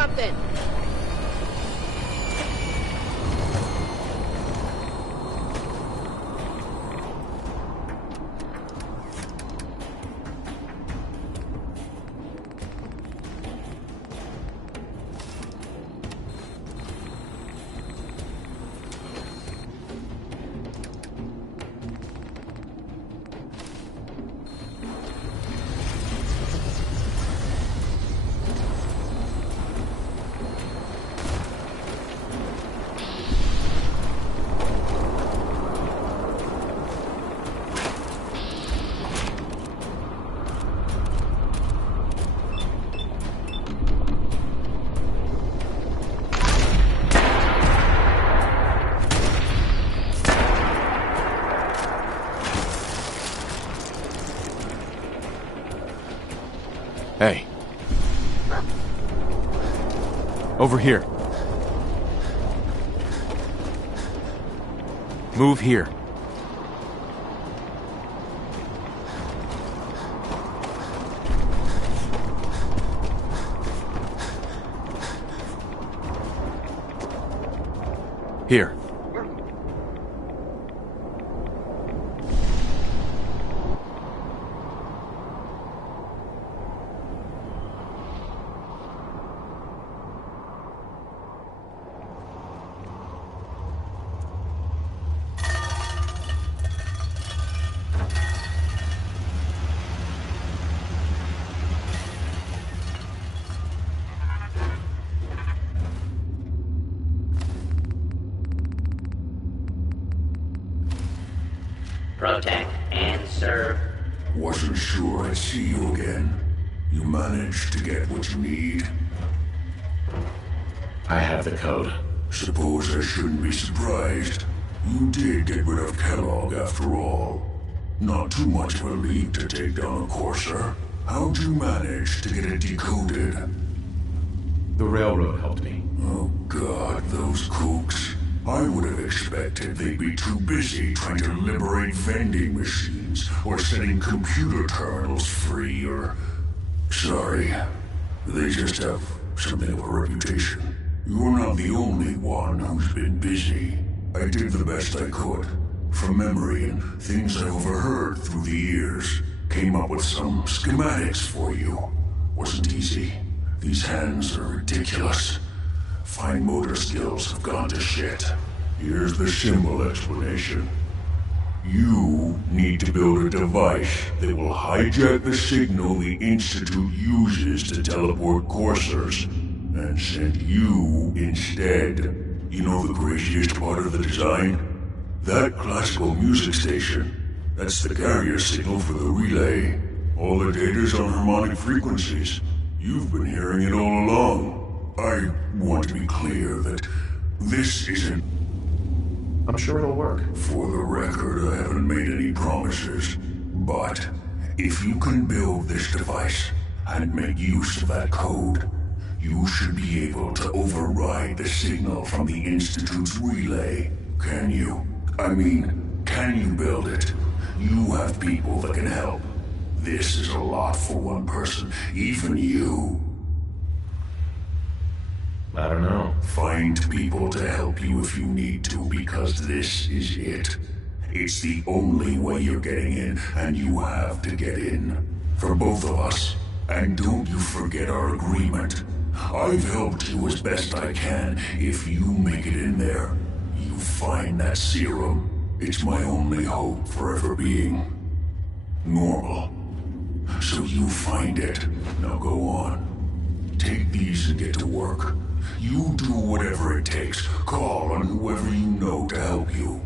something. Hey. Over here. Move here. Here. Protect and serve. Wasn't sure I'd see you again. You managed to get what you need? I have the code. Suppose I shouldn't be surprised. You did get rid of Kellogg after all. Not too much of a leap to take down a Courser. How'd you manage to get it decoded? The railroad helped me. Oh God, those kooks. I would have expected they'd be too busy trying to liberate vending machines or setting computer terminals free or... Sorry. They just have something of a reputation. You're not the only one who's been busy. I did the best I could. From memory and things I overheard through the years. Came up with some schematics for you. Wasn't easy. These hands are ridiculous. Fine motor skills have gone to shit. Here's the simple explanation. You need to build a device that will hijack the signal the Institute uses to teleport coursers, and send you instead. You know the craziest part of the design? That classical music station. That's the carrier signal for the relay. All the data's on harmonic frequencies. You've been hearing it all along. I want to be clear that this isn't... I'm sure it'll work. For the record, I haven't made any promises. But if you can build this device and make use of that code, you should be able to override the signal from the Institute's relay. Can you? I mean, can you build it? You have people that can help. This is a lot for one person, even you. I don't know. Find people to help you if you need to, because this is it. It's the only way you're getting in, and you have to get in. For both of us. And don't you forget our agreement. I've helped you as best I can. If you make it in there, you find that serum. It's my only hope for ever being normal. So you find it. Now go on. Take these and get to work. You do whatever it takes. Call on whoever you know to help you.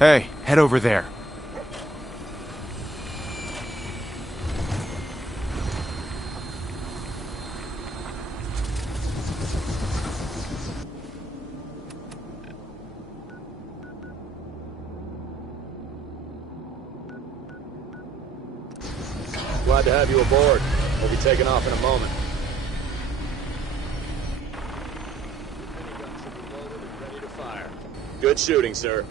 Hey, head over there. Glad to have you aboard. We'll be taking off in a moment. Minigun should be loaded and ready to fire. Good shooting, sir.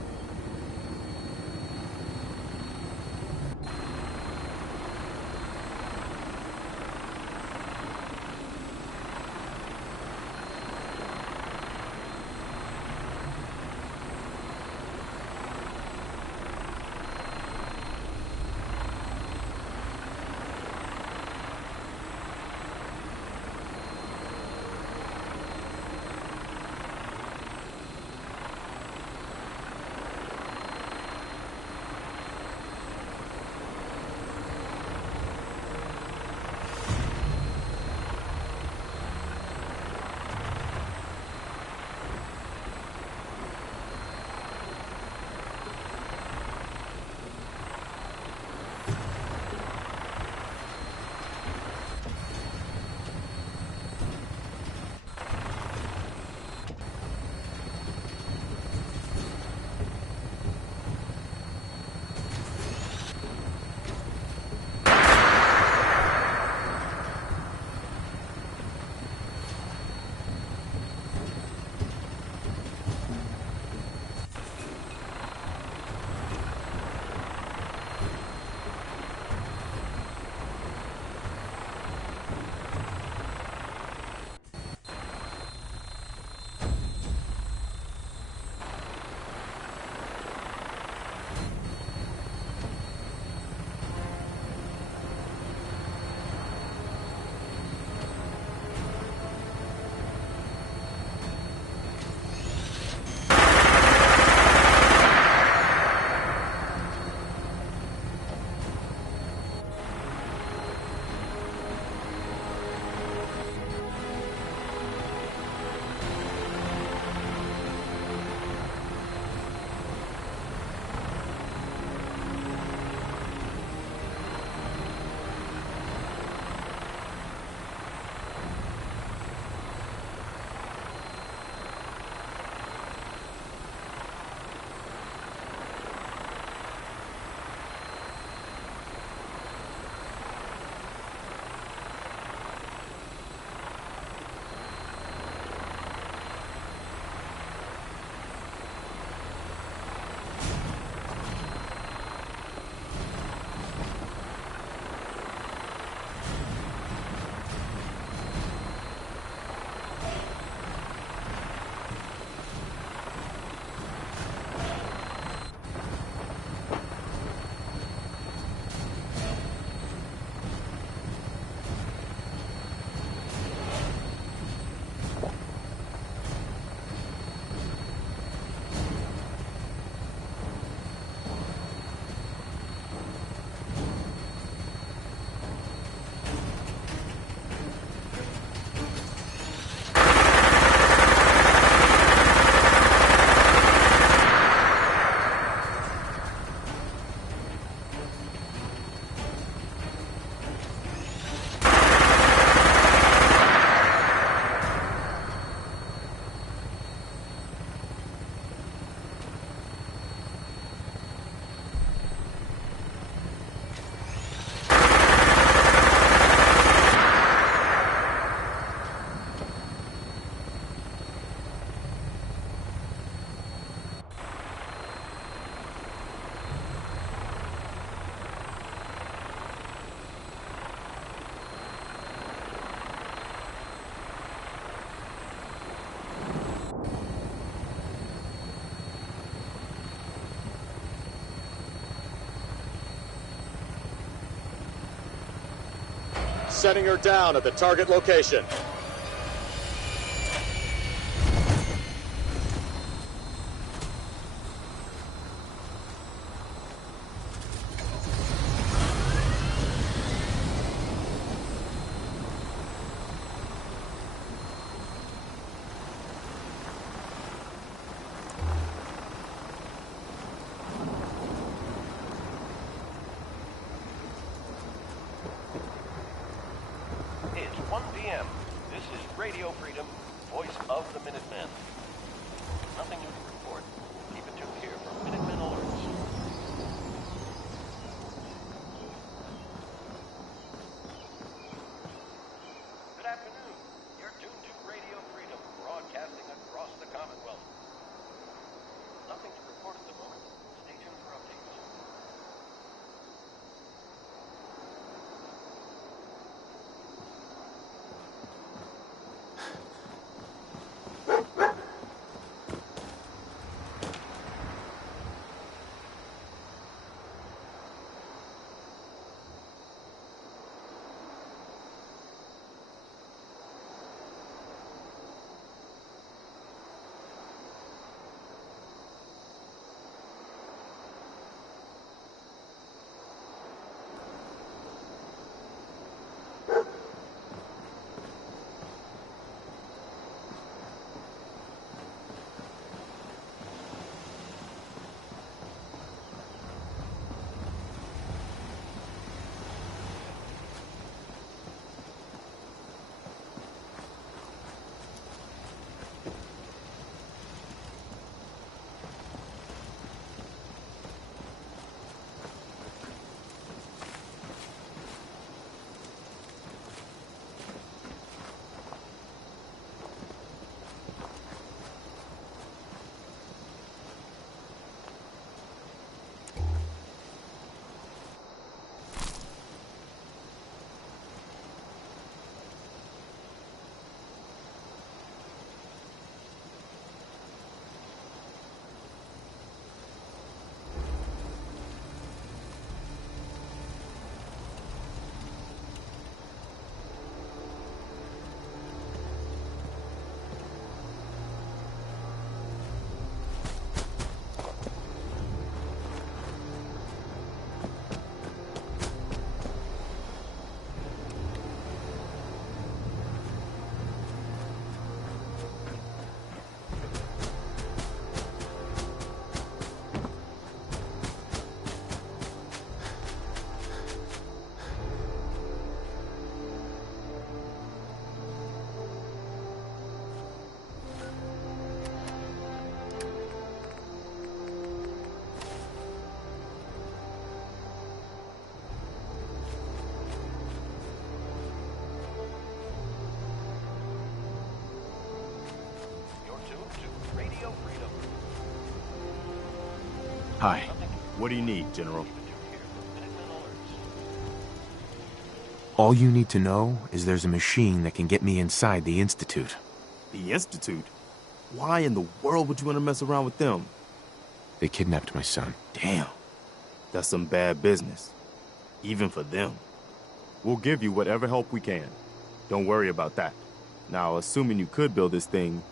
Setting her down at the target location. p.m. This is Radio Freedom, voice of the Minutemen. Nothing new to report. Keep it tuned here for Minutemen alerts. Good afternoon. You're tuned to Radio Freedom, broadcasting across the Commonwealth. Nothing to report at the moment. Stay tuned for updates. Hi. What do you need, General? All you need to know is there's a machine that can get me inside the Institute. The Institute? Why in the world would you want to mess around with them? They kidnapped my son. Damn. That's some bad business. Even for them. We'll give you whatever help we can. Don't worry about that. Now, assuming you could build this thing,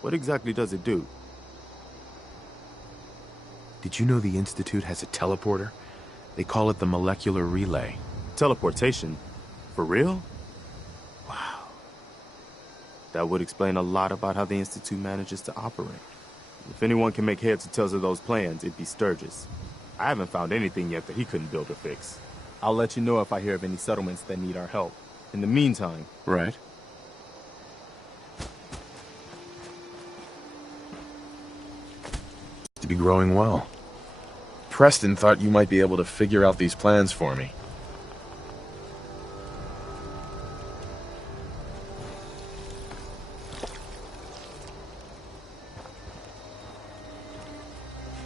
what exactly does it do? Did you know the Institute has a teleporter? They call it the molecular relay. Teleportation? For real? Wow. That would explain a lot about how the Institute manages to operate. If anyone can make heads or tails of those plans, it'd be Sturgis. I haven't found anything yet that he couldn't build or fix. I'll let you know if I hear of any settlements that need our help. In the meantime... Right. To be growing well. Preston thought you might be able to figure out these plans for me.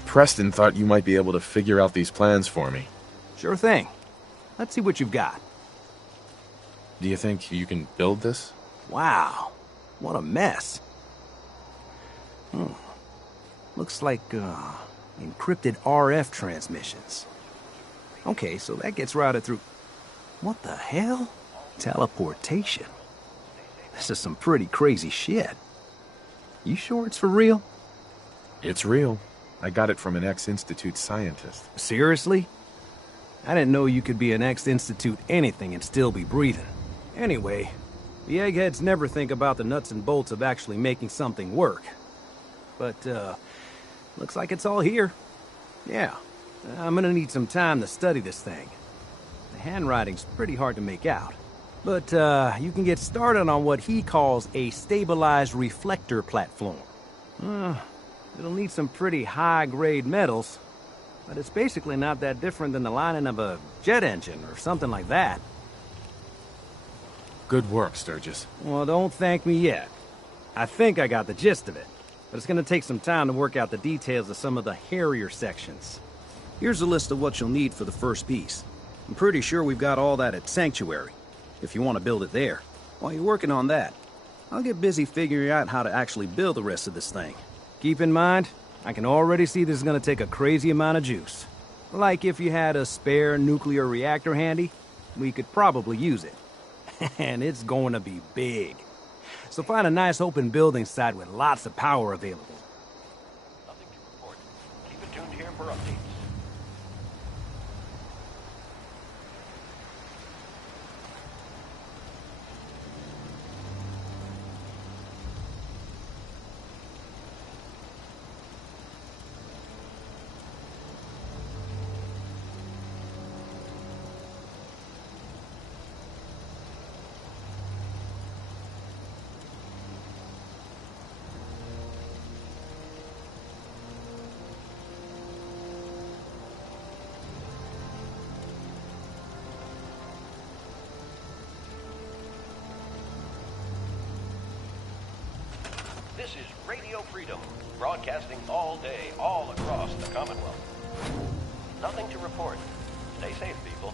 Preston thought you might be able to figure out these plans for me. Sure thing. Let's see what you've got. Do you think you can build this? Wow. What a mess. Looks like, encrypted RF transmissions. Okay, so that gets routed through... What the hell? Teleportation. This is some pretty crazy shit. You sure it's for real? It's real. I got it from an ex-Institute scientist. Seriously? I didn't know you could be an ex-Institute anything and still be breathing. Anyway, the eggheads never think about the nuts and bolts of actually making something work. But, looks like it's all here. Yeah, I'm gonna need some time to study this thing. The handwriting's pretty hard to make out. But you can get started on what he calls a stabilized reflector platform. It'll need some pretty high-grade metals, but it's basically not that different than the lining of a jet engine or something like that. Good work, Sturgis. Well, don't thank me yet. I think I got the gist of it, but it's gonna take some time to work out the details of some of the hairier sections. Here's a list of what you'll need for the first piece. I'm pretty sure we've got all that at Sanctuary, if you want to build it there. While you're working on that, I'll get busy figuring out how to actually build the rest of this thing. Keep in mind, I can already see this is gonna take a crazy amount of juice. Like if you had a spare nuclear reactor handy, we could probably use it. And it's going to be big. So find a nice open building site with lots of power available. Nothing to report. Keep it tuned here for updates. This is Radio Freedom, broadcasting all day, all across the Commonwealth. Nothing to report. Stay safe, people.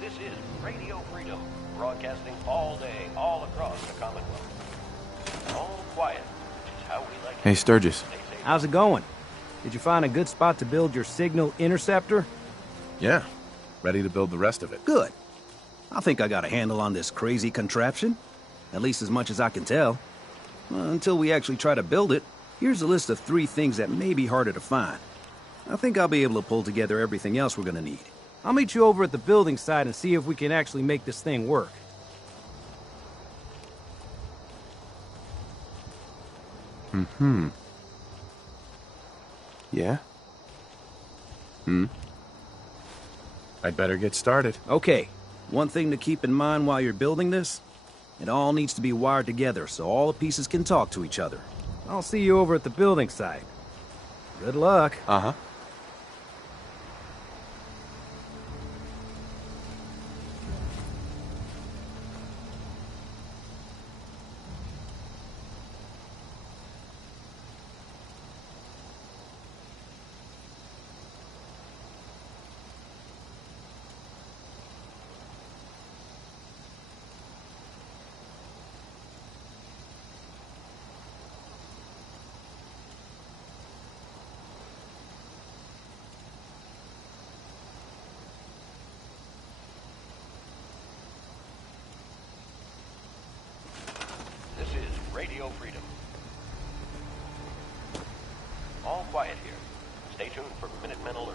This is Radio Freedom, broadcasting all day, all across the Commonwealth. All quiet, which is how we like it. Hey, Sturgis. Stay safe. How's it going? Did you find a good spot to build your signal interceptor? Yeah. Ready to build the rest of it. Good. I think I got a handle on this crazy contraption. At least as much as I can tell. Until we actually try to build it, here's a list of 3 things that may be harder to find. I think I'll be able to pull together everything else we're gonna need. I'll meet you over at the building site and see if we can actually make this thing work. Yeah? I'd better get started. Okay, one thing to keep in mind while you're building this, it all needs to be wired together so all the pieces can talk to each other. I'll see you over at the building site. Good luck. Uh-huh. This is Radio Freedom. All quiet here. Stay tuned for Minutemen alerts.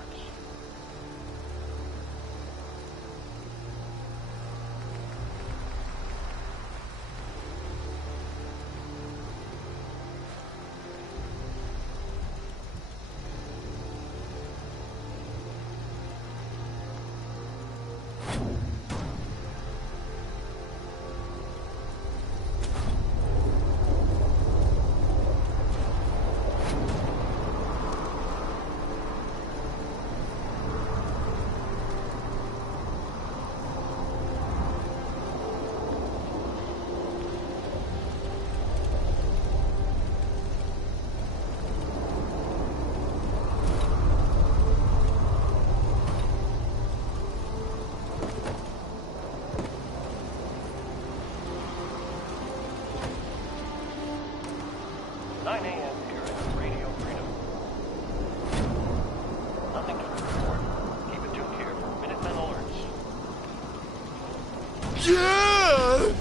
Yeah!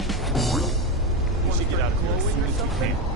We should get out of here as soon as we can.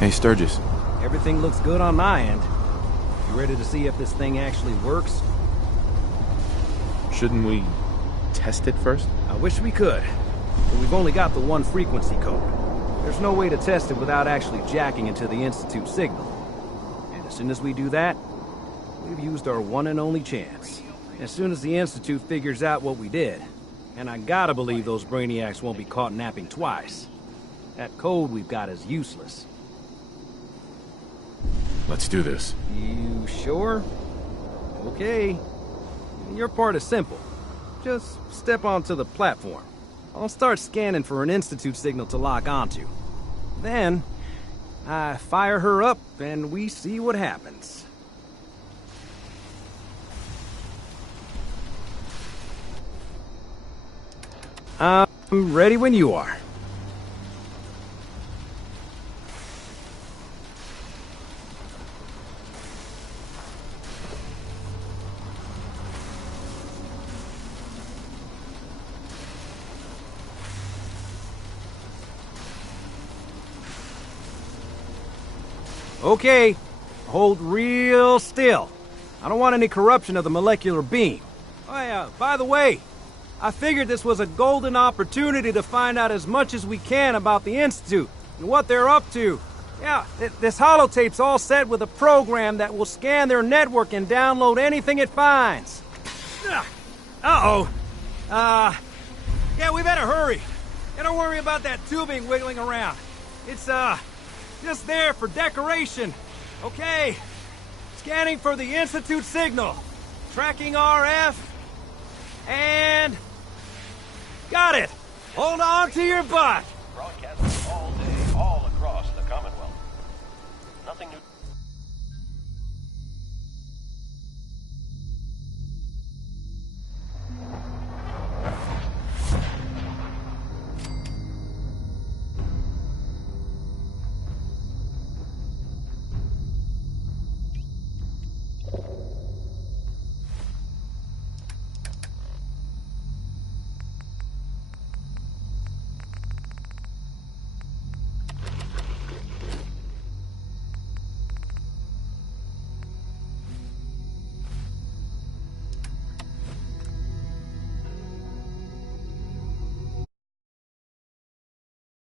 Hey, Sturgis. Everything looks good on my end. You ready to see if this thing actually works? Shouldn't we test it first? I wish we could, but we've only got the one frequency code. There's no way to test it without actually jacking into the Institute signal. And as soon as we do that, we've used our one and only chance. As soon as the Institute figures out what we did, and I gotta believe those brainiacs won't be caught napping twice, that code we've got is useless. Let's do this. You sure? Okay. Your part is simple. Just step onto the platform. I'll start scanning for an Institute signal to lock onto. Then, I fire her up and we see what happens. I'm ready when you are. Okay, hold real still. I don't want any corruption of the molecular beam. Oh yeah, by the way, I figured this was a golden opportunity to find out as much as we can about the Institute and what they're up to. Yeah, this holotape's all set with a program that will scan their network and download anything it finds. Uh-oh. Yeah, we better hurry. Yeah, don't worry about that tubing wiggling around. It's, just there for decoration. Okay. Scanning for the Institute signal. Tracking RF. And... got it! Hold on to your butt!